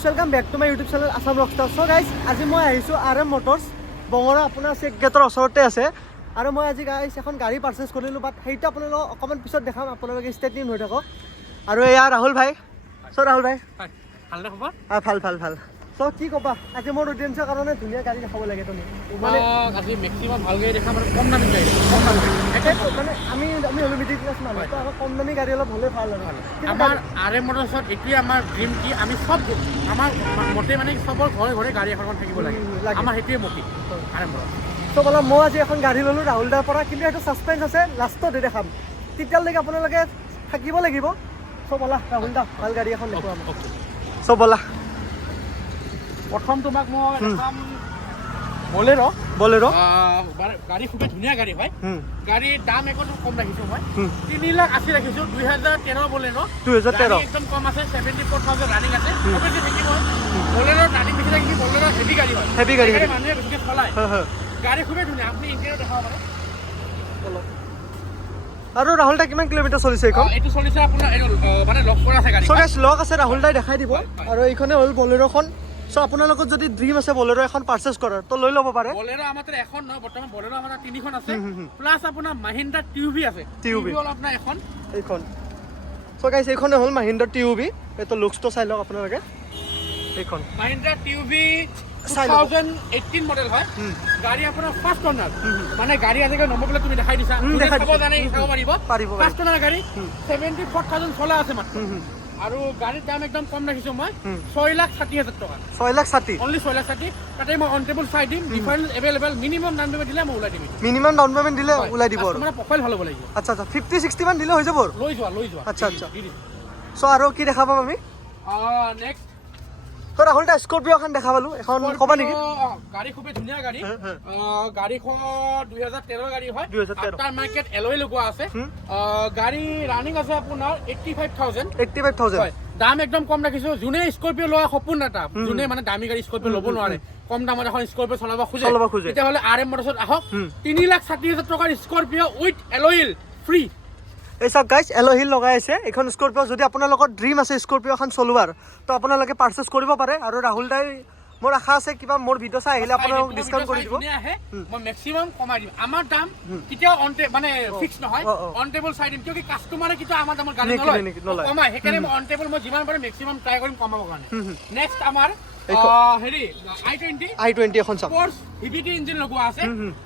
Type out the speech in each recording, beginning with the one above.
guys, welcome back to my YouTube channel Assam Rockstar. So guys, আজি মই আহিছো RM Motors বঙৰা আপোনাৰ check গেটৰ ওচৰতে আছে আৰু মই আজি guys এখন গাড়ী পাৰচেজ কৰিলো বাট হেইটো আপোনালোকক অকমান পিছত দেখাম আপোনালোকে ষ্টে টিউন হৈ থাকক আৰু এয়া ৰাহুল ভাই ৰাহুল ভাই ভালনে খবৰ ভাল সো কি কবা আজি মোৰ অডিয়েন্সৰ কাৰণে ধুনীয়া গাড়ী দেখাব লাগে তুমি মানে আজি মেক্সিমাম ভাল গাড়ী দেখা মানে কম দামী গাড়ী মানে আমি হলো মিডিল ক্লাস মানুহ তো আকৌ কম দামী গাড়ী অলপ হ'লে ভাল আৰু আমাৰ RM মটৰ্ছত এতিয়া আমাৰ ড্ৰিম কি আমি সব আমাৰ মতে মানে সবৰ ঘৰে ঘৰে গাড়ী এখন থাকিব লাগে আমাৰ হেতুৱে মতি RM মটৰ্ছ তো বলা মই আজি এখন গাড়ী ললো ৰাহুল দাৰ পৰা কিন্তু এটা সাসপেন্স আছে লাষ্টত দেখাম তেতিয়ালৈকে আপোনালোকে থাকিব লাগিব সো বলা ৰাহুল দা ভাল গাড়ী এখন দেখুৱাম সো বলা প্ৰথম তোমাক মই দেখাম বলেৰো গাড়ী খুব ধুনীয়া গাড়ী হয় গাড়ীৰ দাম একদম কম ৰাখিছো মই 3,80,000 ৰাখিছো 2013 বলেৰো 2013 একদম কম আছে 74,000 ৰানিং আছে অবশ্যই থাকিব বলেৰো ৰানিং বেছি লাগি বলেৰো হেভি গাড়ী হয় হেভি গাড়ী মানুহে বেছিকে চলায় গাড়ী খুব ধুনীয়া আপুনি ইঞ্জিনও দেখাব পাৰে চলো আৰু ৰাহুল দা কিমান কিলোমিটাৰ চলিছে এখন এটো চলিছে আপোনাৰ মানে লক কৰা আছে গাড়ী সো গাইস লক আছে ৰাহুল দাই দেখাই দিব আৰু এইখনে হল বলেৰোখন সো আপোনালোকৰ যদি ড্ৰিম আছে বলেৰো এখন পাৰচেজ কৰাৰ তো লৈ ল'ব পাৰে বলেৰো আমাৰতে এখন নহয় বৰ্তমান বলেৰো আমাৰ তিনিখন আছে প্লাস আপোনাৰ মহিন্দ্ৰা টিউবি আছে টিউবি হল আপোনাৰ এখন এইখন সো গাইস এইখনে হল মহিন্দ্ৰা টিউবি এটো লুকসটো চাই লওক আপোনালোকে এইখন মহিন্দ্ৰা টিউবি 2018 মডেল হয় গাড়ী আপোনাৰ ফাৰ্স্ট ওনাৰ মানে গাড়ী আজিকে নম্বৰ প্লেট তুমি দেখাই দিছা চাব জানে চাব পাৰিব ফাৰ্স্ট ওনাৰ গাড়ী 74,000 চলা আছে মাত্ৰ আৰু গাড়ীৰ দাম একদম কম ৰাখিছো মই 6,60,000 টকা 6,60,000 অনলি 6,60,000 তাতে মই অন টেবল চাই দিম difference available minimum down payment দিলে মই উলাই দিম মিনিমাম ডাউন পেমেন্ট দিলে উলাই দিব আৰু মানে প্ৰফাইল ভাল হ'ব লাগিব আচ্ছা 50-60 মান দিলে হৈ যাব লৈ যোৱা আচ্ছা সো আৰু কি দেখাব আমি নেক্সট তো ৰাহুল দা স্কৰপিও এখন দেখাবালো এখন কবা নেকি গাড়ী খুব ধুনীয়া গাড়ী গাড়ীখন 2013 গাড়ী হয় আফটাৰ মাৰ্কেট এলয় লগোৱা আছে গাড়ী ৰানিং আছে আপোনাৰ 85,000 হয় দাম একদম কম ৰাখিছো যোনে স্কৰপিও লোৱা সপোন এটা যোনে মানে দামী গাড়ী স্কৰপিও ল'ব নোৱাৰে কম দামত এখন স্কৰপিও চলাব খোজে তেতিয়াহ'লে RM মটৰ্ছত আহক 3,60,000 টকাৰ স্কৰপিও উইথ এলয় ফ্ৰী এই সব গাইস এলহিল লগাই আছে এখন স্কৰপিও যদি আপোনালোকৰ ড্ৰিম আছে স্কৰপিও এখন চলোৱাৰ তো আপোনালোকে পাৰচেজ কৰিব পাৰে আৰু ৰাহুল দাই মোৰ আশা আছে কিবা মোৰ ভিডিও চাই আহিলে আপোনালোকক ডিসকাউন্ট কৰি দিব মই ম্যাক্সিমাম কমাই দিম আমাৰ দাম কিতিয়া অন মানে ফিক্স নহয় অন টেবল চাই দিম কিয় কাস্টমাৰে কিতিয়া আমাৰ দামৰ গাড়ী নলয় কমাই হেকানে মই অন টেবল মই যিমান পাৰে ম্যাক্সিমাম ট্ৰাই কৰিম কমাবৰ কাৰণে নেক্সট আমাৰ হেৰি i20 এখন চাওক স্পৰ্টছ VVT ইঞ্জিন লগোৱা আছে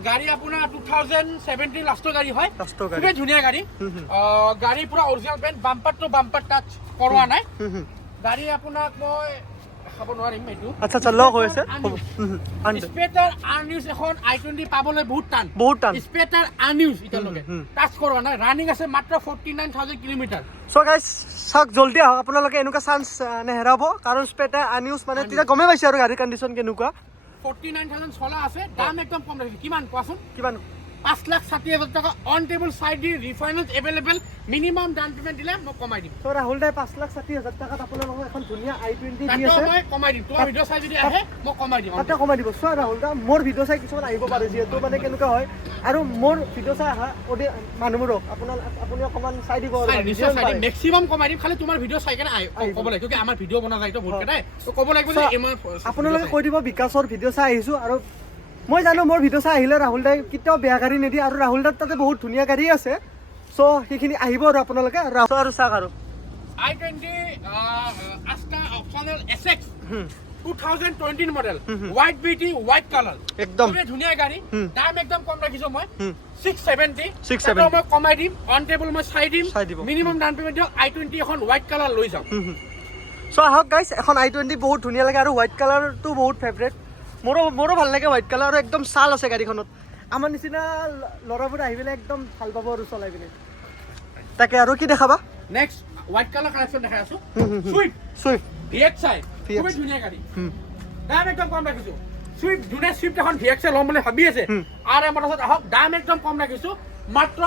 গাড়ী আপোনাৰ 2017 লাষ্টৰ গাড়ী হয় খুব ধুনীয়া গাড়ী গাড়ী পুৰা original paint bumper to bumper touch কৰোৱা নাই গাড়ী আপোনাক মই খাব নোৱাৰিম এইটো আচ্ছা লক হৈ আছে স্পেটাৰ আনইউজ এখন i20 পাবলৈ বহুত টান স্পেটাৰ আনইউজ ইতালৈকে টাচ কৰোৱা নাই ৰানিং আছে মাত্ৰ 49,000 কিলোমিটাৰ সো গাইস সাক জলদি আহক আপোনালোকে এনেকুৱা চান্স নেহেৰাব কাৰণ স্পেটাৰ আনইউজ মানে তেতিয়া গমে পাইছে আৰু গাড়ীৰ কন্ডিশন কেনেকুৱা 49,000 চলা আছে দাম একদম কম ৰাখিছো কিমান কোৱাচোন 5,60,000 টকা on table side the refinance available minimum down payment দিলে মই কমাই দিম তো ৰাহুল দাই 5,60,000 টকাত আপোনালোকক এখন ধুনীয়া i20 দি আছে মই কমাই দিম তোমাৰ ভিডিও চাই যদি আহে মই কমাই দিম তাতে কমাই দিব সো ৰাহুল দা মোৰ ভিডিও চাই কিছুমান আহিব পাৰে যিহেতু মানে কেনেকুৱা হয় আৰু মোৰ ভিডিও চাই আহা মানুহবোৰক আপুনি অকমান চাই দিব আৰু নিশ্চয় চাই দিম ম্যাক্সিমাম কমাই দিম খালি তোমাৰ ভিডিও চাই কেনে ক'ব লাগে কিয় আমাৰ ভিডিও বনা যায় তো বহুত কেটাই তো ক'ব লাগিব যে আপোনালোকে কৈ দিব বিকাশৰ ভিডিও চাই আহিছো আৰু মই জানো মোৰ ভিডিও চাই আহিলে ৰাহুল দাই কিটাও বেয়া গাড়ী নিদিয়ে আৰু ৰাহুল দাৰ তাতে বহুত ধুনীয়া গাড়ী আছে সো সেইখিনি আহিব আৰু আপোনালোকে আৰু চাক আৰু i20 আস্কা optional SX 2020 model white beauty white colour একদম ধুনীয়া গাড়ী দাম একদম কম ৰাখিছো মই 670 মই কমাই দিম অন টেবল মই চাই দিম মিনিমাম ডাউন পেমেন্ট দিও i20 এখন হোয়াইট কালার লৈ যাম সো আহক গাইস এখন i20 বহুত ধুনীয়া লাগে আৰু হোয়াইট কালাৰটো বহুত ফেভাৰিট মোৰো ভাল লাগে হোয়াইট কালাৰ আৰু একদম চাল আছে গাড়ীখনত আমাৰ নিচিনা লৰাবোৰ আহিলে একদম ভাল পাব আৰু চলাই পিনে তাকে আৰু কি দেখাবা নেক্সট হোয়াইট কালার কালেকশন দেখাই আছো সুইফট VXI খুব ধুনীয়া গাড়ী দাম একদম কম ৰাখিছো সুইফট এখন VXI লম বুলি ভাবি আছে RM মটৰ্ছত আহক দাম একদম কম ৰাখিছো মাত্ৰ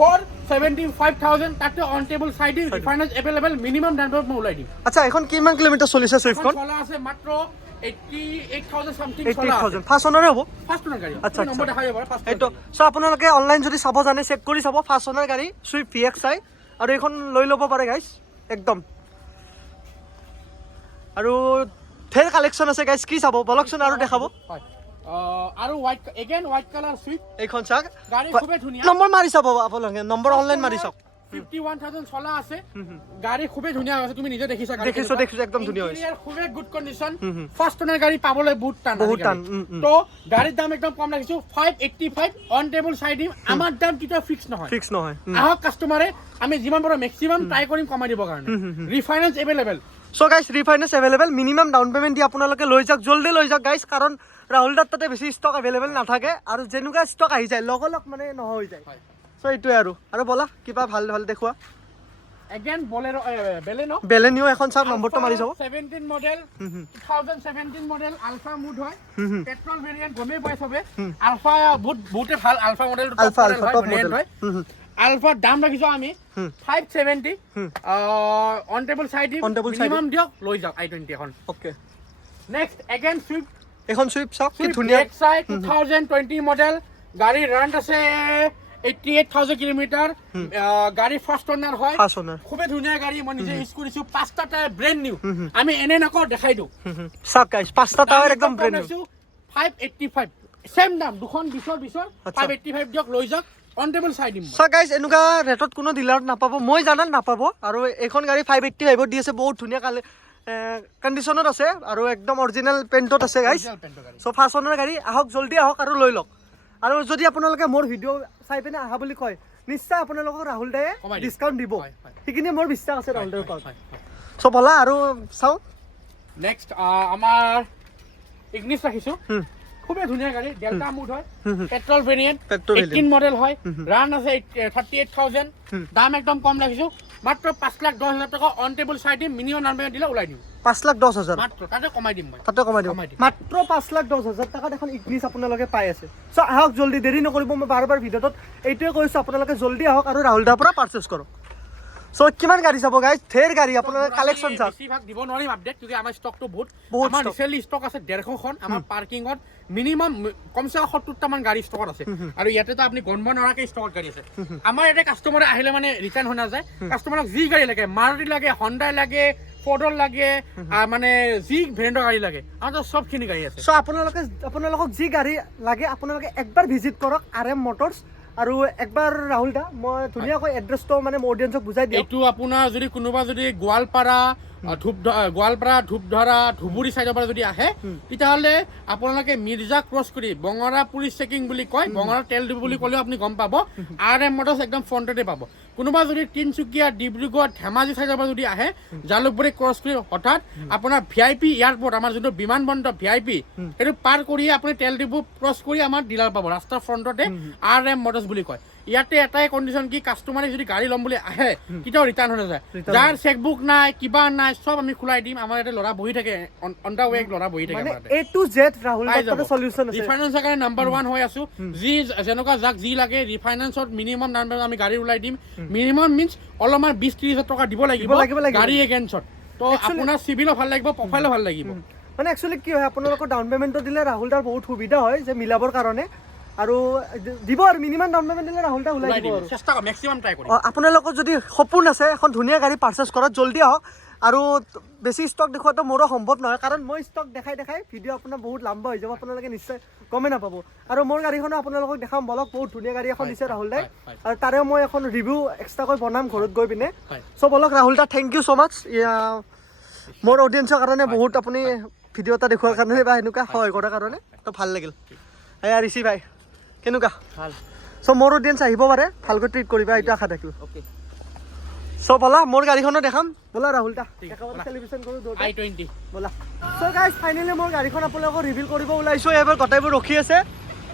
475,000 তাতে on table side the refinance available minimum down payment মই উলাই দিম আচ্ছা এখন কিমান কিলোমিটাৰ চলিছে সুইফটখন চলা আছে মাত্ৰ 88,000 সামথিং 88,000 ফাৰ্স্ট ওনাৰ হ'ব ফাৰ্স্ট ওনাৰ গাড়ী আচ্ছা নম্বৰ দেখাই যাব ফাৰ্স্ট এইটো সো আপোনালোকে অনলাইন যদি চাব জানে চেক কৰি চাব ফাৰ্স্ট ওনাৰ গাড়ী সুইফট VXI আৰু এইখন লৈ ল'ব পাৰে গাইস একদম আৰু ধেৰ কালেকশ্যন আছে গাইজ কি চাব বলকচোন আৰু দেখাব আৰু হোৱাইট কালাৰ চুইফ্ট এইখন চাওক গাড়ী খুবেই ধুনীয়া নম্বৰ মাৰি চাব আপোনালোকে নম্বৰ অনলাইন মাৰি চাওক 51,000 চলা আছে গাড়ী খুবেই ধুনীয়া আছে তুমি নিজে দেখিছা দেখিছো একদম ধুনীয়া হৈছে খুবেই গুড কণ্ডিশ্যন ফাৰ্ষ্ট অনাৰ গাড়ী পাবলৈ বহুত টান তো গাড়ীৰ দাম একদম কম ৰাখিছো 585 অন টেবল চাই দিম আমাৰ দাম কেতিয়াও ফিক্স নহয় আহক কাষ্টমাৰে আমি যিমান পাৰো মেক্সিমাম ট্ৰাই কৰিম কমাই দিব কাৰণে refinance available so guys refinance available minimum down payment দি আপোনালোকে লৈ যাওক জল্দি লৈ যাওক গাইজ কাৰণ ৰাহুল দাৰ তাতে বেছি ষ্টক এভেইলেবল নাথাকে আৰু যেনেকুৱা ষ্টক আহি যায় লগ মানে নহয় হৈ যায় সো এইটোৱে আৰু বলা কিবা ভাল ভাল দেখুৱা এগেইন বেলেনিও এখন চাওক নম্বৰটো মাৰি চাব 17 মডেল 2017 মডেল আলফা মুড হয় পেট্ৰল ভেৰিয়েন্ট গমে পাই সবে আলফা বহুতে ভাল Alpha model Alpha top model হয় আলফা দাম ৰাখিছো আমি 570 অন টেবল চাই দিম মিনিমাম দিয়ক লৈ যাওক i20 এখন ওকে নেক্সট এগেইন সুইফট এখন সুইফট চাওক কি ধুনীয়া 2020 মডেল গাড়ী ৰান আছে 88,000 কিলোমিটাৰ গাড়ী ফাৰ্ষ্ট অনাৰ হয় খুবেই ধুনীয়া গাড়ী মই নিজে ইউজ কৰিছো পাঁচটা টায়াৰ ব্ৰেণ্ড নিউ আমি এনে নকওঁ দেখাই দিওঁ চাওক গাইজ পাঁচটা টায়াৰ একদম ব্ৰেণ্ড নিউ 585 সেম দাম দুখন 20 585 দিয়ক লৈ যাওক অন টেবল চাই দিম সো গাইজ এনেকুৱা ৰেটত কোনো ডিলাৰত নাপাব মই জানাত নাপাব আৰু এইখন গাড়ী 585 দি আছে বহুত ধুনীয়া কণ্ডিশ্যনত আছে আৰু একদম অৰিজিনেল পেইণ্টত আছে গাইজ সো ফাৰ্ষ্ট অনাৰ গাড়ী আহক জল্দি আহক আৰু লৈ লওক আৰু যদি আপোনালোকে মোৰ ভিডিঅ' চাই পিনে আহা বুলি কয় নিশ্চয় আপোনালোকক ৰাহুল দায়ে ডিছকাউণ্ট দিব সেইখিনি মোৰ বিশ্বাস আছে ৰাহুল দাৰ ওপৰত সো বলা আৰু চাওঁ নেক্সট আমাৰ ইগনিছ ৰাখিছোঁ খুবেই ধুনীয়া গাড়ী ডেল্টা মুড হয় পেট্ৰল ভেৰিয়েন্ট 18 মডেল হয় ৰান আছে 38,000 দাম একদম কম ৰাখিছোঁ মাত্ৰ 5,10,000 টকা অন টেবল চাই দিম মিনিমাম নাম্বাৰ দিলে ওলাই দিম 5,10,000 মাত্ৰ তাতে কমাই দিম মই মাত্ৰ 5,10,000 টকাত এখন ইগনিছ আপোনালোকে পাই আছে চ' আহক জল্দি দেৰি নকৰিব মই বাৰ ভিডিঅ'টোত এইটোৱে কৈছোঁ আপোনালোকে জল্দি আহক আৰু ৰাহুল দাৰ পৰা পাৰ্চেছ কৰক সো কিমান গাড়ী চাব গাইজ ধেৰ গাড়ী আপোনালোকে কালেকশ্যন চাওক বেছিভাগ দিব নোৱাৰিম আপডেট কিউকি আমাৰ ষ্টকটো বহুত আমাৰ ৰিচেণ্টলি ষ্টক আছে 150খন আমাৰ পাৰ্কিঙত মিনিমাম কমচে কম 70টা মান গাড়ী ষ্টকত আছে আৰু ইয়াতেতো আপুনি গণব নোৱাৰাকৈ ষ্টকত গাড়ী আছে আমাৰ ইয়াতে কাষ্টমাৰে আহিলে মানে ৰিটাৰ্ণ হৈ নাযায় কাষ্টমাৰক যি গাড়ী লাগে মাৰুতি লাগে হণ্ডাই লাগে ফৰ্ডৰ লাগে মানে যি ব্ৰেণ্ডৰ গাড়ী লাগে আমাৰ চবখিনি গাড়ী আছে চ' আপোনালোকক যি গাড়ী লাগে আপোনালোকে একবাৰ ভিজিট কৰক RM মটৰ্ছ আৰু একবাৰ ৰাহুল দা মই ধুনীয়াকৈ এড্ৰেছটো মানে মোৰ অডিয়েঞ্চক বুজাই দিওঁ এইটো আপোনাৰ যদি কোনোবা যদি গোৱালপাৰা ধূপধৰা ধুবুৰী চাইডৰ পৰা যদি আহে তেতিয়াহ'লে আপোনালোকে মিৰ্জা ক্ৰছ কৰি বঙৰা পুলিচ চেকিং বুলি কয় বঙৰা তেল ডিপু বুলি ক'লেও আপুনি গম পাব RM মটৰ্ছ একদম ফ্ৰণ্টতে পাব কোনোবা যদি তিনচুকীয়া ডিব্ৰুগড় ধেমাজি চাইডৰ পৰা যদি আহে জালুকবাৰী ক্ৰছ কৰি হঠাৎ আপোনাৰ VIP এয়াৰপৰ্ট আমাৰ যোনটো বিমান বন্দৰ VIP সেইটো পাৰ কৰি আপুনি তেল ডিপু ক্ৰছ কৰি আমাৰ ডিলাৰ পাব ৰাস্তাৰ ফ্ৰণ্টতে RM মটৰ্ছ বুলি কয় ইয়াতে এটাই কণ্ডিশ্যন কি কাষ্টমাৰে যদি গাড়ী ল'ম বুলি আহে কেতিয়াও ৰিটাৰ্ণ হৈ নাযায় যাৰ চেকবুক নাই কিবা নাই চব আমি খোলাই দিম আমাৰ ইয়াতে ল'ৰা বহি থাকে অন দা ৱে ল'ৰা বহি থাকে A to Z ৰাহুল দাৰ সলিউশন আছে ৰিফাইনেন্সৰ কাৰণে নাম্বাৰ 1 হৈ আছো যি যেনেকুৱা যাক যি লাগে ৰিফাইনেন্সত মিনিমাম নাম্বাৰ আমি গাড়ী ওলাই দিম মিনিমাম মিন্স অলপমান 20-30 টকা দিব লাগিব গাড়ী এগেইনষ্টত তো আপোনাৰ চিভিলো ভাল লাগিব প্ৰফাইলো ভাল লাগিব মানে একচুৱেলি কি হয় আপোনালোকৰ ডাউন পেমেণ্টটো দিলে ৰাহুল দাৰ বহুত সুবিধা হয় যে মিলাবৰ কাৰণে আৰু দিব আৰু মিনিমাম ডাউন পেমেণ্ট দিলে ৰাহুল দা ওলাই দিব চেষ্টা কৰক মেক্সিমাম ট্ৰাই কৰিম আপোনালোকৰ যদি সপোন আছে এখন ধুনীয়া গাড়ী পাৰ্চেছ কৰক জল্দি আহক আৰু বেছি ষ্টক দেখুৱাটো মোৰো সম্ভৱ নহয় কাৰণ মই ষ্টক দেখাই ভিডিঅ' আপোনাৰ বহুত লম্বা হৈ যাব আপোনালোকে নিশ্চয় গমেই নাপাব আৰু মোৰ গাড়ীখনো আপোনালোকক দেখাম বলক বহুত ধুনীয়া গাড়ী এখন দিছে ৰাহুল দাই আৰু তাৰেও মই এখন ৰিভিউ এক্সট্ৰাকৈ বনাম ঘৰত গৈ পিনে চ' বলক ৰাহুল দা থেংক ইউ ছ' মাছ মোৰ অডিয়েঞ্চৰ কাৰণে বহুত আপুনি ভিডিঅ' এটা দেখুৱাৰ কাৰণে বা এনেকুৱা সহায় কৰাৰ কাৰণে তো ভাল লাগিল এয়া ঋষি ভাই কেনেকুৱা ভাল চ' মোৰ অডিয়েঞ্চ আহিব পাৰে ভালকৈ ট্ৰিট কৰিবা এইটো আশা থাকিল চ' বলা মোৰ গাড়ীখনো দেখাম বলা ৰাহুল দা চেলিব্ৰেশ্যন কৰোঁ i20 বলা চ' গাইজ ফাইনেলি মোৰ গাড়ীখন আপোনালোকক ৰিভিল কৰিব ওলাইছোঁ এইবাৰ গোটেইবোৰ ৰখি আছে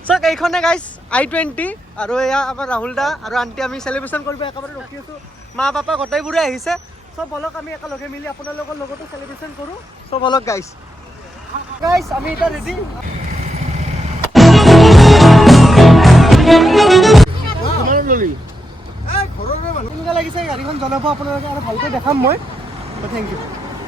চ' এইখনে গাইজ i20 আৰু এয়া আমাৰ ৰাহুল দা আৰু আণ্টি আমি চেলিব্ৰেশ্যন কৰিব একেবাৰে ৰখি আছোঁ মা পাপা গোটেইবোৰে আহিছে চ' বলক আমি একেলগে মিলি আপোনালোকৰ লগতো চেলিব্ৰেশ্যন কৰোঁ চ' বলক গাইজ আমি এতিয়া ৰেডি কেনেকুৱা লাগিছে গাড়ীখন জনাব আপোনালোকে আৰু ভালকৈ দেখাম মই থেংক ইউ